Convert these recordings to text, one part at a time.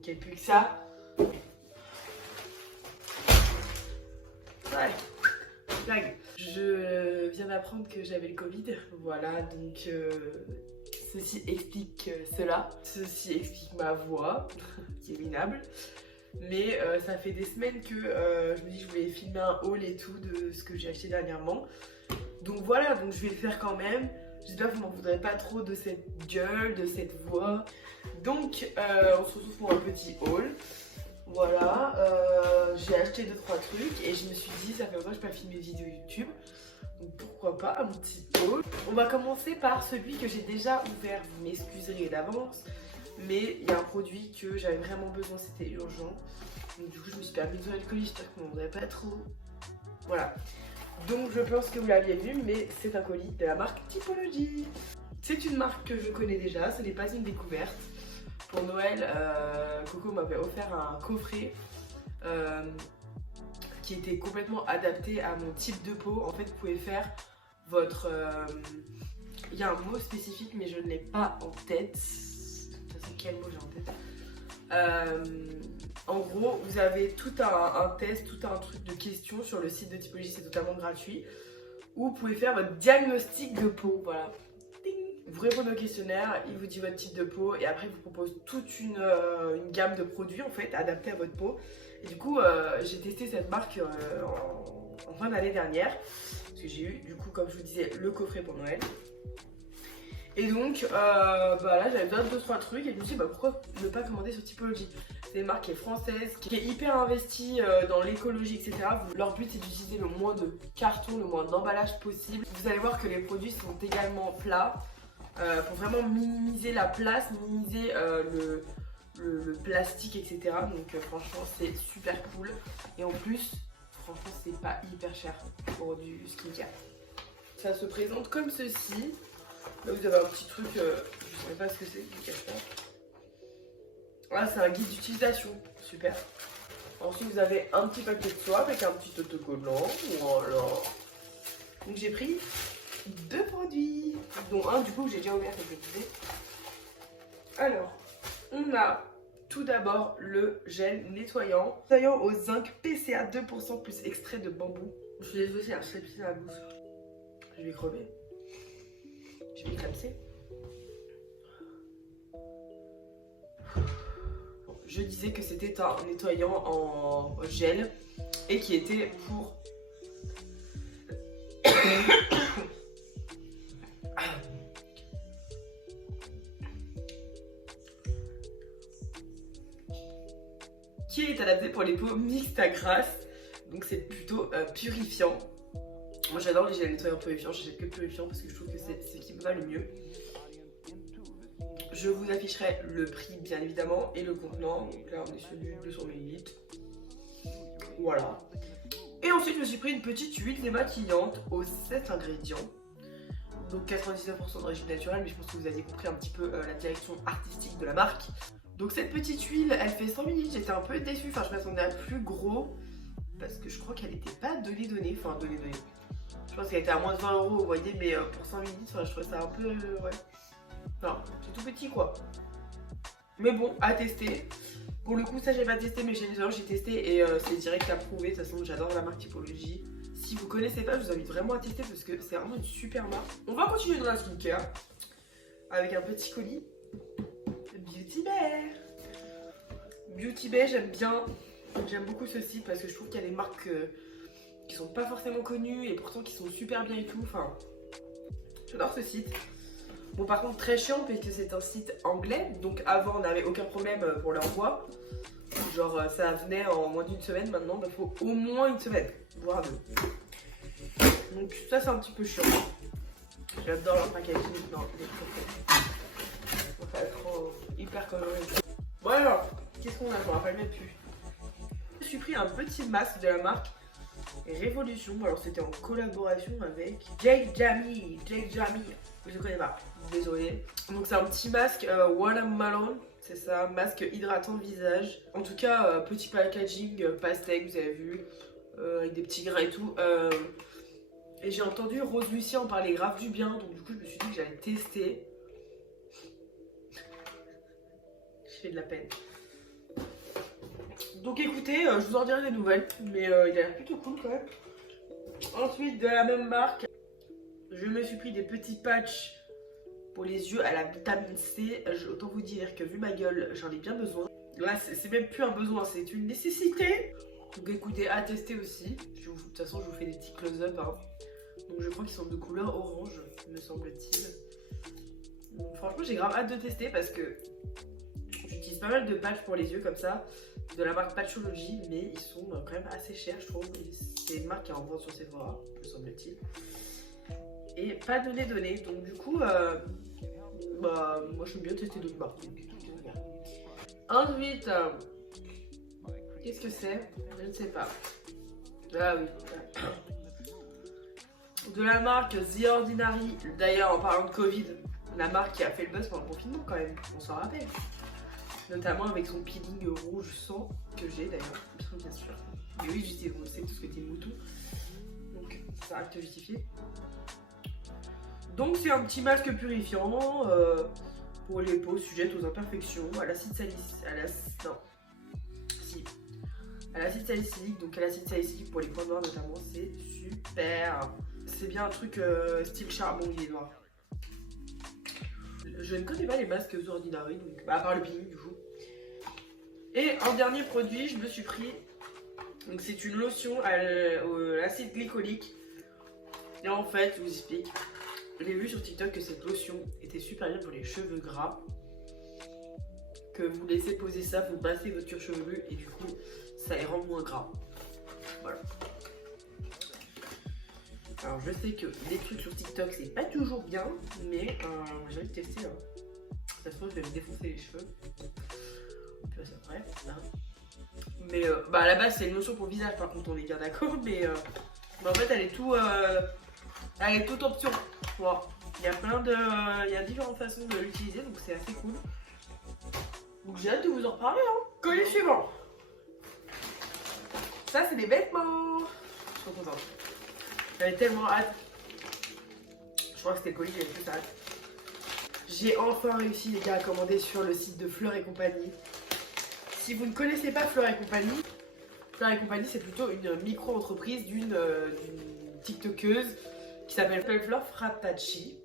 manquait plus que ça. Ouais, blague. Je viens d'apprendre que j'avais le Covid, voilà, donc ceci explique cela. Ceci explique ma voix, qui est minable. Mais ça fait des semaines que je me dis que je voulais filmer un haul et tout de ce que j'ai acheté dernièrement. Donc voilà, donc je vais le faire quand même. J'espère que vous m'en voudrez pas trop de cette gueule, de cette voix. Donc on se retrouve pour un petit haul. Voilà, j'ai acheté 2-3 trucs et je me suis dit ça fait longtemps que je n'ai pas filmé mes vidéos YouTube. Donc pourquoi pas un petit haul. On va commencer par celui que j'ai déjà ouvert, vous m'excuserez d'avance. Mais il y a un produit que j'avais vraiment besoin, c'était urgent. Donc du coup je me suis permis d'ouvrir le colis, j'espère qu'on n'en voudrait pas trop. Voilà. Donc je pense que vous l'aviez vu, mais c'est un colis de la marque Typology. C'est une marque que je connais déjà, ce n'est pas une découverte. Pour Noël, Coco m'avait offert un coffret qui était complètement adapté à mon type de peau. En fait, vous pouvez faire votre... Il y a un mot spécifique, mais je ne l'ai pas en tête. C'est quel mot j'ai en tête? En gros, vous avez tout un test, tout un truc de questions sur le site de Typology, c'est totalement gratuit. Où vous pouvez faire votre diagnostic de peau, voilà. Vous répondez au questionnaire, il vous dit votre type de peau et après il vous propose toute une gamme de produits en fait adaptés à votre peau. Et du coup j'ai testé cette marque en fin d'année dernière parce que j'ai eu du coup comme je vous disais le coffret pour Noël. Et donc là j'avais besoin de 2-3 trucs et je me suis dit pourquoi ne pas commander sur Typology. C'est une marque qui est française, qui est hyper investie dans l'écologie, etc. Leur but c'est d'utiliser le moins de carton, le moins d'emballage possible. Vous allez voir que les produits sont également plats. Pour vraiment minimiser la place, minimiser le plastique, etc. Donc franchement c'est super cool. Et en plus, franchement c'est pas hyper cher pour du skincare. Ça se présente comme ceci. Là vous avez un petit truc, je sais pas ce que c'est, je cache pas. Là c'est un guide d'utilisation, super. Ensuite vous avez un petit paquet de soie avec un petit autocollant. Voilà. Donc j'ai pris 2 produits, dont un du coup que j'ai déjà ouvert comme je disais. Alors, on a tout d'abord le gel nettoyant au zinc PCA 2% plus extrait de bambou. Je suis désolée, c'est un chapis dans la bouche. Je vais crever. Je vais éclater. Je disais que c'était un nettoyant en gel et qui était pour qui est adapté pour les peaux mixtes à grasses. Donc c'est plutôt purifiant. Moi j'adore les gels nettoyants purifiants, j'achète que purifiant parce que je trouve que c'est ce qui me va le mieux. Je vous afficherai le prix bien évidemment et le contenant. Donc là on est sur du 200 ml. Voilà. Et ensuite je me suis pris une petite huile démaquillante aux 7 ingrédients. Donc 99% d'origine naturelle, mais je pense que vous aviez compris un petit peu la direction artistique de la marque. Donc cette petite huile, elle fait 100 ml, j'étais un peu déçue, enfin je m'attendais à plus gros. Parce que je crois qu'elle n'était pas donnée, enfin donnée. Je pense qu'elle était à moins de 20 €, vous voyez, mais pour 100 ml, enfin, je trouvais ça un peu, ouais. Non, c'est tout petit quoi. Mais bon, à tester. Pour le coup, ça j'ai pas testé, mais j'ai testé et c'est direct approuvé. De toute façon, j'adore la marque Typology. Si vous connaissez pas, je vous invite vraiment à tester parce que c'est vraiment une super marque. On va continuer dans la skincare avec un petit colis. Beauty Bay. Beauty Bay, j'aime bien. J'aime beaucoup ce site parce que je trouve qu'il y a des marques qui sont pas forcément connues et pourtant qui sont super bien et tout. Enfin, j'adore ce site. Bon, par contre, très chiant parce que c'est un site anglais. Donc avant, on n'avait aucun problème pour l'envoi. Genre, ça venait en moins d'une semaine. Maintenant, il faut au moins une semaine, voire 2. Donc ça, c'est un petit peu chiant. J'adore leur packaging. Non, il est trop cool. Ça va être hyper coloré. Bon alors, qu'est-ce qu'on a? Je me rappelle même plus. Je me suis pris un petit masque de la marque Révolution. Alors c'était en collaboration avec Jake Jamie. Je connais pas, désolé. Donc c'est un petit masque watermelon. C'est ça, masque hydratant de visage. En tout cas, petit packaging pastèque, vous avez vu, avec des petits grains et tout. Et j'ai entendu Rose Lucie en parler grave du bien. Donc du coup, je me suis dit que j'allais tester. Je fais de la peine. Donc écoutez, je vous en dirai des nouvelles, mais il a l'air plutôt cool quand même. Ensuite, de la même marque, je me suis pris des petits patchs pour les yeux à la vitamine C. Autant vous dire que vu ma gueule, j'en ai bien besoin. Là, c'est même plus un besoin, c'est une nécessité. Donc écoutez, à tester aussi. De toute façon, je vous fais des petits close-up. Hein. Donc je crois qu'ils sont de couleur orange, me semble-t-il. Franchement, j'ai grave hâte de tester parce que j'utilise pas mal de patchs pour les yeux comme ça, de la marque Patchology, mais ils sont quand même assez chers, je trouve. C'est une marque qui est en vente sur Sephora, me semble-t-il. Et pas donné, donc du coup, bah, moi je veux bien tester d'autres marques. Ensuite, qu'est-ce que c'est? Je ne sais pas. Ah oui. De la marque The Ordinary, d'ailleurs en parlant de Covid, la marque qui a fait le buzz pendant le confinement quand même, on s'en rappelle. Notamment avec son peeling rouge sang, que j'ai d'ailleurs, bien sûr. Mais oui, j'utilise, on sait tout ce que t'es mouton. Donc ça acte justifié. Donc c'est un petit masque purifiant pour les peaux sujettes aux imperfections, à l'acide salicylique, donc à l'acide salicylique pour les points noirs notamment, c'est super. C'est bien un truc style charbon, il est noir. Je ne connais pas les masques The Ordinary, donc, à part le peeling du coup. Et en dernier produit, je me suis pris, donc c'est une lotion à l'acide glycolique. Et en fait, je vous explique, j'ai vu sur TikTok que cette lotion était super bien pour les cheveux gras. Que vous laissez poser ça, vous massez votre cuir chevelu et du coup, ça les rend moins gras. Voilà. Alors je sais que les trucs sur TikTok c'est pas toujours bien, mais j'ai envie de tester. Ça se trouve je vais me défoncer les cheveux. Puis c'est vrai. Hein. Mais bah à la base c'est une lotion pour le visage par contre on est bien d'accord, mais en fait elle est tout option. Voilà. Il y a plein de. Il y a différentes façons de l'utiliser donc c'est assez cool. Donc j'ai hâte de vous en reparler hein. Colis suivant. Ça c'est des vêtements. Je suis trop contente. J'avais tellement hâte. Je crois que c'était le colis, j'avais plus hâte. J'ai enfin réussi les gars à commander sur le site de Fleur et compagnie. Si vous ne connaissez pas Fleur et compagnie c'est plutôt une micro-entreprise d'une tiktokeuse qui s'appelle Fleur Fratachi.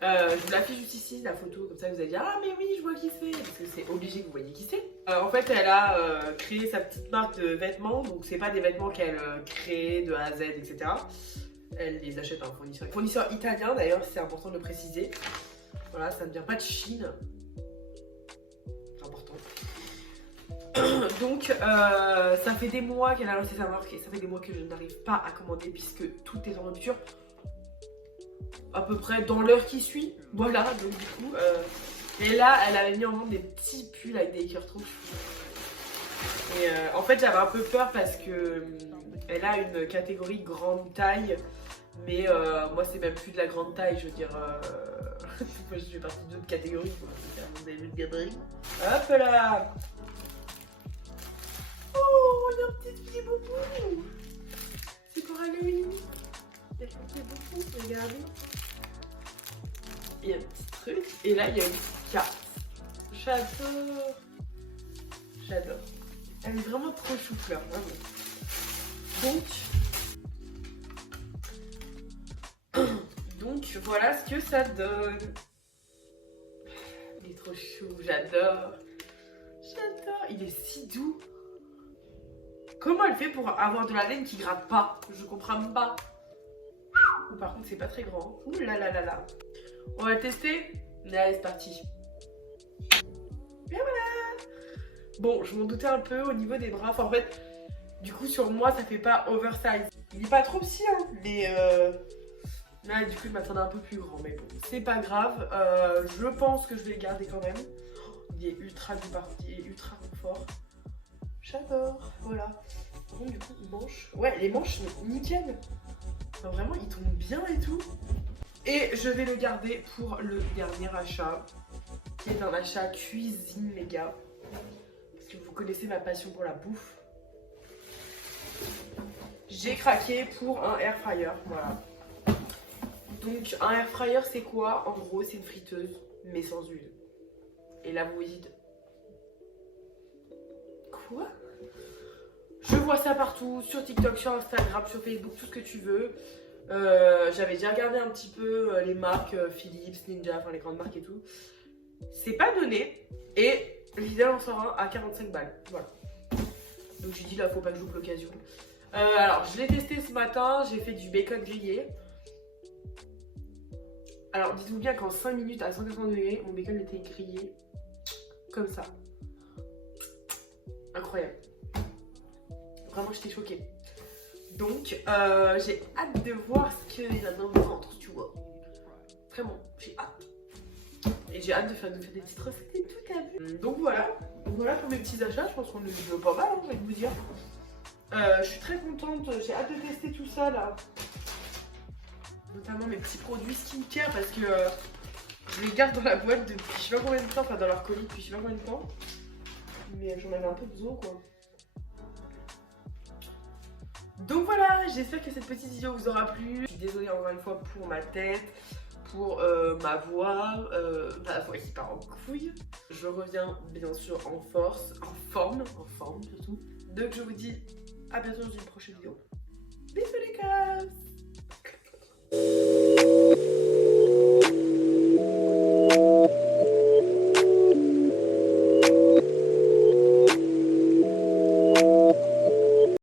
Je vous l'affiche juste ici, la photo, comme ça vous allez dire ah mais oui je vois qui c'est, parce que c'est obligé que vous voyez qui c'est. En fait elle a créé sa petite marque de vêtements, donc c'est pas des vêtements qu'elle crée de A à Z etc. Elle les achète à un fournisseur italien d'ailleurs, c'est important de le préciser. Voilà, ça ne vient pas de Chine. C'est important. Donc ça fait des mois qu'elle a lancé sa marque et ça fait des mois que je n'arrive pas à commander puisque tout est en rupture. À peu près dans l'heure qui suit. Voilà, donc du coup. Et là, elle avait mis en vente des petits pulls avec des cœurs trop chou. Et en fait, j'avais un peu peur parce que elle a une catégorie grande taille. Mais moi, c'est même plus de la grande taille, je veux dire. Moi, je fais partie d'autres catégories. Vous avez vu le gabarit. Hop là. Oh, il y a un petit boubou. C'est pour Halloween. Il y a un petit boubou, regardez. Il y a un petit truc. Et là, il y a une petite carte. J'adore. J'adore. Elle est vraiment trop chou-fleur, vraiment. Donc, voilà ce que ça donne. Il est trop chou, j'adore. J'adore. Il est si doux. Comment elle fait pour avoir de la laine qui gratte pas? Je comprends pas. Par contre, c'est pas très grand. Ouh là là là là. On va tester. Allez, c'est parti. Et voilà. Bon, je m'en doutais un peu au niveau des bras. Enfin, en fait, du coup, sur moi, ça fait pas oversize. Il est pas trop petit, hein. Mais là, du coup, je m'attendais un peu plus grand. Mais bon, c'est pas grave. Je pense que je vais le garder quand même. Il est ultra il est ultra confort. J'adore. Voilà. Bon, du coup, manches. Ouais, les manches sont nickel. Enfin, vraiment, ils tombent bien et tout. Et je vais le garder pour le dernier achat, qui est un achat cuisine, les gars. Parce que vous connaissez ma passion pour la bouffe. J'ai craqué pour un air fryer, voilà. Donc, un air fryer, c'est quoi? En gros, c'est une friteuse, mais sans huile. Et là, vous vous dites... Quoi? vois ça partout, sur TikTok, sur Instagram, sur Facebook, tout ce que tu veux. J'avais déjà regardé un petit peu les marques Philips, Ninja, enfin les grandes marques et tout. C'est pas donné. Et l'idéal en sort un à 45 balles. Voilà. Donc j'ai dit là, faut pas que je loupe l'occasion. Alors, je l'ai testé ce matin, j'ai fait du bacon grillé. Alors, dites-vous bien qu'en 5 minutes à 180 degrés, mon bacon était grillé comme ça. Incroyable. Vraiment, j'étais choquée. Donc, j'ai hâte de voir ce qu'il y a dans le ventre, tu vois. Vraiment, j'ai hâte. Et j'ai hâte de faire des petites recettes et tout, t'as vu. Donc voilà. Voilà pour mes petits achats. Je pense qu'on est pas mal, hein, je vais vous dire. Je suis très contente. J'ai hâte de tester tout ça, là. Notamment mes petits produits skincare parce que je les garde dans la boîte depuis je sais pas combien de temps. Enfin, dans leur colis depuis je sais pas combien de temps. Mais j'en avais un peu besoin, quoi. Donc voilà, j'espère que cette petite vidéo vous aura plu. Je suis désolée encore une fois pour ma tête, pour ma voix qui part en couille. Je reviens bien sûr en force, en forme surtout. Donc je vous dis à bientôt dans une prochaine vidéo. Bisous les gars.